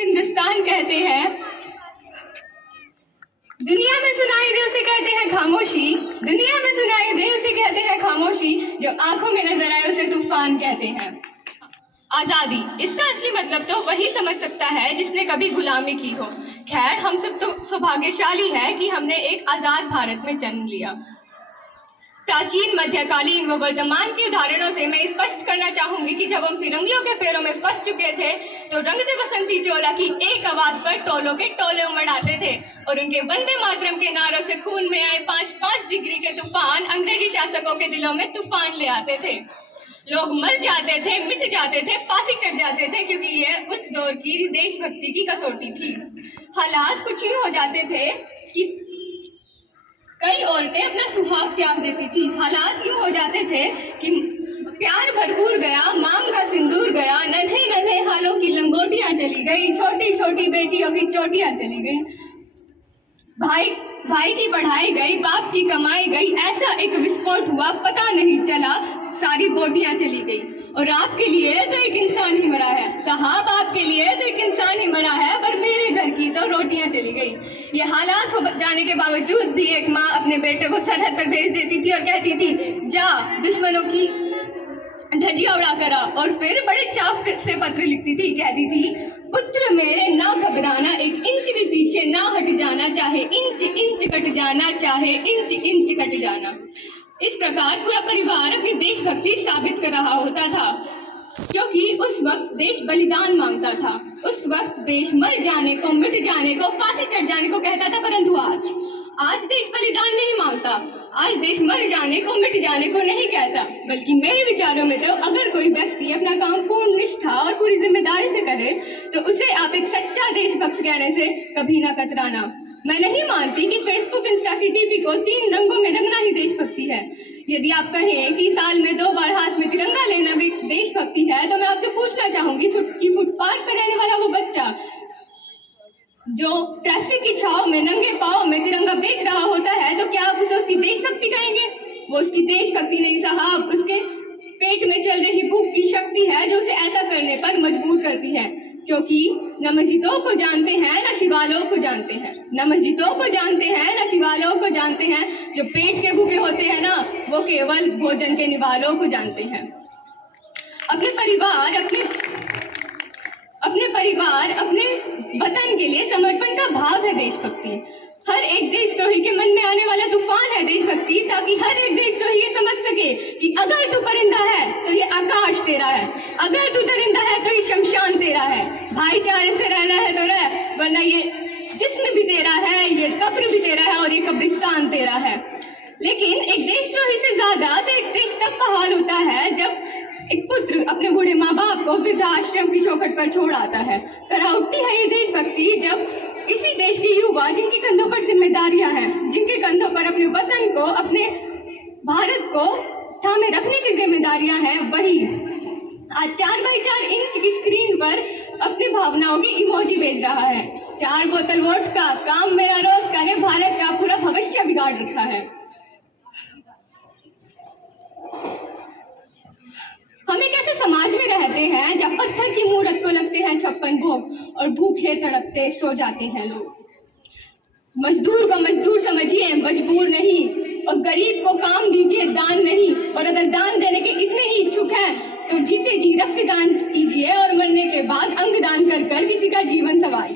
हिंदुस्तान कहते हैं, दुनिया में सुनाई दे उसे कहते हैं खामोशी, दुनिया में सुनाई दे उसे कहते हैं खामोशी, जो आंखों में नजर आए उसे तूफान कहते हैं। आजादी, इसका असली मतलब तो वही समझ सकता है जिसने कभी गुलामी की हो। खैर, हम सब तो सौभाग्यशाली है कि हमने एक आजाद भारत में जन्म लिया। प्राचीन, मध्यकालीन व वर्तमान के उदाहरणों से मैं स्पष्ट करना चाहूंगी कि जब हम फिरंगियों के पैरों में फंस चुके थे तो रंग दे बसंती चोला की एक आवाज पर टोलों के टोले उमड़ आते थे और उनके वंदे मातरम के नारों से खून में आए 5-5 डिग्री के तूफान अंग्रेजी शासकों के दिलों में तूफान ले आते थे। लोग मर जाते थे, मिट जाते थे, फांसी चढ़ जाते थे, क्योंकि ये उस दौर की देशभक्ति की कसौटी थी। हालात कुछ यूं हो जाते थे कि कई औरतें अपना सुहाग त्याग देती थी। हालात यूं हो जाते थे कि प्यार भरपूर गया, मांग का सिंदूर गया, नन्हे नन्हे हालों की लंगोटियां चली गई, छोटी छोटी बेटियों की चोटियां चली गई, भाई की पढ़ाई गई, बाप की कमाई गई, ऐसा एक विस्फोट हुआ पता नहीं चला, सारी बोटियां चली गई। और आपके लिए तो एक इंसान ही मरा है साहब, आपके लिए तो एक इंसान ही मरा है, पर मेरे घर की तो रोटियां चली गई। ये हालात हो जाने के बावजूद भी एक माँ अपने बेटे को सरहद पर भेज देती थी और कहती थी, जा दुश्मनों की धजिया उड़ा करा। और फिर बड़े चाव से पत्र लिखती थी, कहती थी, पुत्र मेरे ना घबराना, एक इंच भी पीछे ना हट जाना, चाहे इंच इंच कट जाना, चाहे इंच इंच कट जाना। इस प्रकार पूरा परिवार अपनी देशभक्ति साबित कर रहा होता था, क्योंकि उस वक्त देश बलिदान मांगता था। उस वक्त देश मर जाने को, मिट जाने को, फांसी चढ़ जाने को कहता था, परंतु आज देश बलिदान नहीं मांगता। आज देश मर जाने को, मिट जाने को नहीं कहता, बल्कि मेरे विचारों में तो अगर कोई व्यक्ति अपना काम पूर्ण निष्ठा और पूरी जिम्मेदारी से करे तो उसे आप एक सच्चा देशभक्त कहने से कभी ना कतराना। मैं नहीं मानती कि फेसबुक, इंस्टा की टीवी को 3 रंगों में रंगना ही देशभक्ति है। यदि आप कहें कि साल में 2 बार हाथ में तिरंगा लेना भी देशभक्ति है, तो मैं आपसे पूछना चाहूंगी कि फुटपाथ पर रहने वाला वो बच्चा जो ट्रैफिक की छाव में नंगे पांव में तिरंगा बेच रहा होता है, तो क्या आप उसे उसकी देशभक्ति कहेंगे? वो उसकी देशभक्ति नहीं साहब, उसके पेट में चल रही भूख की शक्ति है जो उसे ऐसा करने पर मजबूर करती है। क्योंकि न मस्जिदों को जानते हैं, न शिवालयों को जानते हैं, न मस्जिदों को जानते हैं, न शिवालयों को जानते हैं। जो पेट के भूखे होते हैं ना, वो केवल भोजन के निवालों को जानते हैं। अपने परिवार, अपने वतन के लिए समर्पण का भाव है देशभक्ति। हर एक देशद्रोही के मन में आने वाला तूफान है देशभक्ति, ताकि हर एक देशद्रोही ये समझ सके कि अगर तू परिंदा है तो ये आकाश तेरा है, अगर तू दरिंदा है तो ये शमशान तेरा है। भाईचारे से रहना है तो रह, वरना ये जिस्म भी तेरा है, ये कब्र भी तेरा है और ये कब्रिस्तान तेरा है। लेकिन एक देशद्रोही से ज्यादा तो एक देश तब का हाल होता है जब एक पुत्र अपने बूढ़े माँ बाप को वृद्धाश्रम की चौखट पर छोड़ आता है। तरह उठती है ये देशभक्ति जब इसी देश के युवा, जिनके कंधों पर जिम्मेदारियां हैं, जिनके कंधों पर अपने वतन को, अपने भारत को थामे रखने की जिम्मेदारियां हैं, वही आज 4x4 इंच की स्क्रीन पर अपनी भावनाओं की इमोजी भेज रहा है। 4 बोतल वोट का काम मेरा रोज का ने भारत का पूरा भविष्य बिगाड़ रखा है। हम एक ऐसे समाज में रहते हैं जब पत्थर की मूरत को लगते हैं 56 भोग और भूखे तड़पते सो जाते हैं लोग। मजदूर को मजदूर समझिए, मजबूर नहीं, और गरीब को काम दीजिए, दान नहीं। और अगर दान देने के इतने ही इच्छुक हैं तो जीते जी रक्तदान कीजिए और मरने के बाद अंग दान कर किसी का जीवन संवारिए।